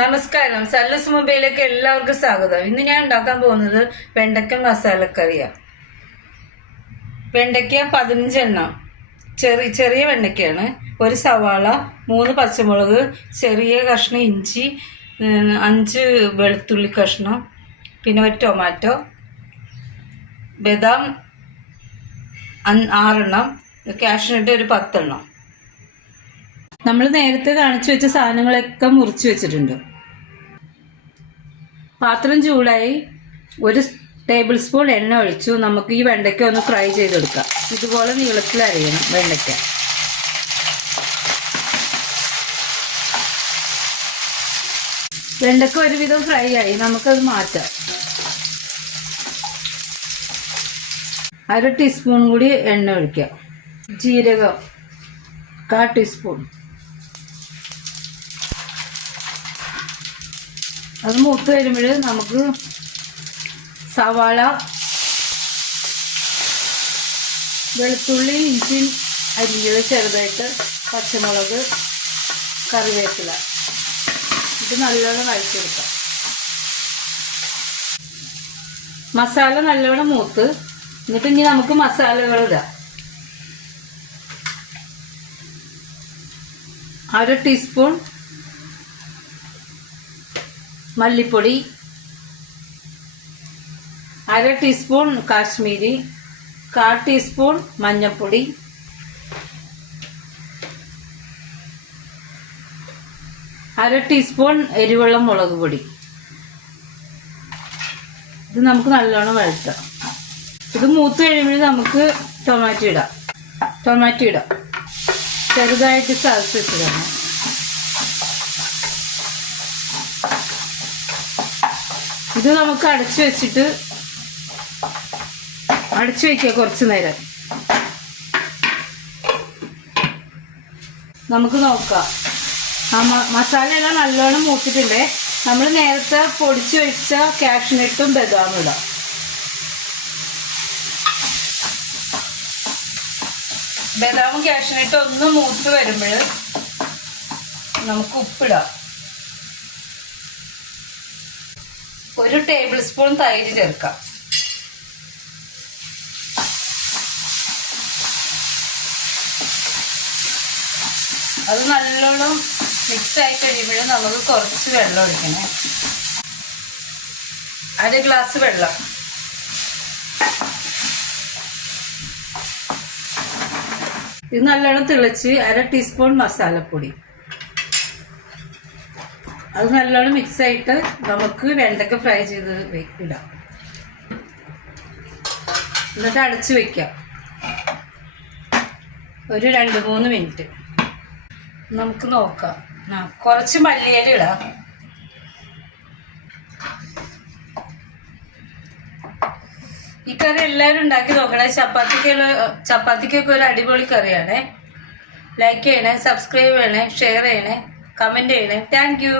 നമസ്കാരം. സല്ലസ് മൊബൈലിലേക്ക് എല്ലാവർക്കും സ്വാഗതം. ഇന്ന് ഞാൻ ഉണ്ടാക്കാൻ പോകുന്നത് വെണ്ടയ്ക്ക മസാലക്കറിയാണ്. വെണ്ടയ്ക്ക 15 എണ്ണം, ചെറിയ വെണ്ടയ്ക്കയാണ്. ഒരു സവാള, 3 പച്ചമുളക്, ചെറിയ കഷ്ണം ഇഞ്ചി, 5 വെളുത്തുള്ളി കഷ്ണം, പിന്നെ ഒരു ടൊമാറ്റോ, ബദാം 6 എണ്ണം, കാഷ്നട്ട് ഒരു 10 എണ്ണം. നമ്മൾ നേരത്തെ കാണിച്ചു വെച്ച സാധനങ്ങളൊക്കെ മുറിച്ച് വെച്ചിട്ടുണ്ട്. പാത്രം ചൂടായി 1 ടേബിൾ സ്പൂൺ എണ്ണ ഒഴിച്ചു. നമുക്ക് ഈ വെണ്ടയ്ക്ക ഒന്ന് ഫ്രൈ ചെയ്തെടുക്കാം. ഇതുപോലെ നീളത്തിൽ അരിയണം വെണ്ടയ്ക്ക. വെണ്ടയ്ക്ക ഒരുവിധം ഫ്രൈ ആയി, നമുക്കത് മാറ്റാം. 1/2 ടീസ്പൂൺ കൂടി എണ്ണ ഒഴിക്കാം. ജീരകം 1/4 ടീസ്പൂൺ. അത് മൂത്ത് വരുമ്പോൾ നമുക്ക് സവാള, വെളുത്തുള്ളി, ഇഞ്ചി അരിഞ്ഞത് ചെറുതായിട്ട്, പച്ചമുളക്, കറിവേപ്പില ഇത് നല്ലോണം വഴറ്റിയെടുക്കാം. മസാല നല്ലോണം മൂത്ത്, എന്നിട്ട് ഇനി നമുക്ക് മസാലകൾ ഇടാം. 1/2 ടീസ്പൂൺ മല്ലിപ്പൊടി, 1/2 ടീസ്പൂൺ കാശ്മീരി, 1/4 ടീസ്പൂൺ മഞ്ഞൾപ്പൊടി, 1/2 ടീസ്പൂൺ എരിവുള്ള മുളക് പൊടി. ഇത് നമുക്ക് നല്ലോണം വഴറ്റാം. ഇത് മൂത്ത് കഴിയുമ്പോൾ നമുക്ക് ടൊമാറ്റോ ഇടാം. ചെറുതായിട്ട് ചതച്ചിടാം. ഇത് നമുക്ക് അടച്ചു വെക്കുക കുറച്ച് നേരം. നമുക്ക് നോക്കാം. മസാല എല്ലാം നല്ലോണം മൂത്തിട്ടുണ്ട്. നമ്മൾ നേരത്തെ പൊടിച്ചു വെച്ച കാഷ്നട്ടും ബദാമും ഇടാം. ബദാമും കാഷ്നട്ടും ഒന്ന് മൂത്ത് വരുമ്പോൾ നമുക്ക് ഉപ്പിടാം. 1 ടേബിൾ സ്പൂൺ തൈര് ചേർക്കാം. അത് നല്ലോണം മിക്സ് ആയി കഴിയുമ്പോൾ നമുക്ക് കുറച്ച് വെള്ളം ഒഴിക്കണേ. 1/2 ഗ്ലാസ് വെള്ളം. ഇത് നല്ലോണം തിളച്ച് 1/2 ടീസ്പൂൺ മസാലപ്പൊടി. അത് നല്ലോണം മിക്സ് ആയിട്ട് നമുക്ക് വെണ്ടയ്ക്ക ഫ്രൈ ചെയ്ത് ഇടാം. എന്നിട്ട് അടച്ചു വെക്കാം ഒരു 2-3 മിനിറ്റ്. നമുക്ക് നോക്കാം. കുറച്ച് മല്ലിയില ഇടാം. ഈ കറി എല്ലാവരും ഉണ്ടാക്കി നോക്കണേ. ചപ്പാത്തിക്കൊക്കെ ഒരു അടിപൊളി കറിയാണേ. ലൈക്ക് ചെയ്യണേ, സബ്സ്ക്രൈബ് ചെയ്യണേ, ഷെയർ ചെയ്യണേ, കമൻറ്റ് ചെയ്യണേ. Thank you.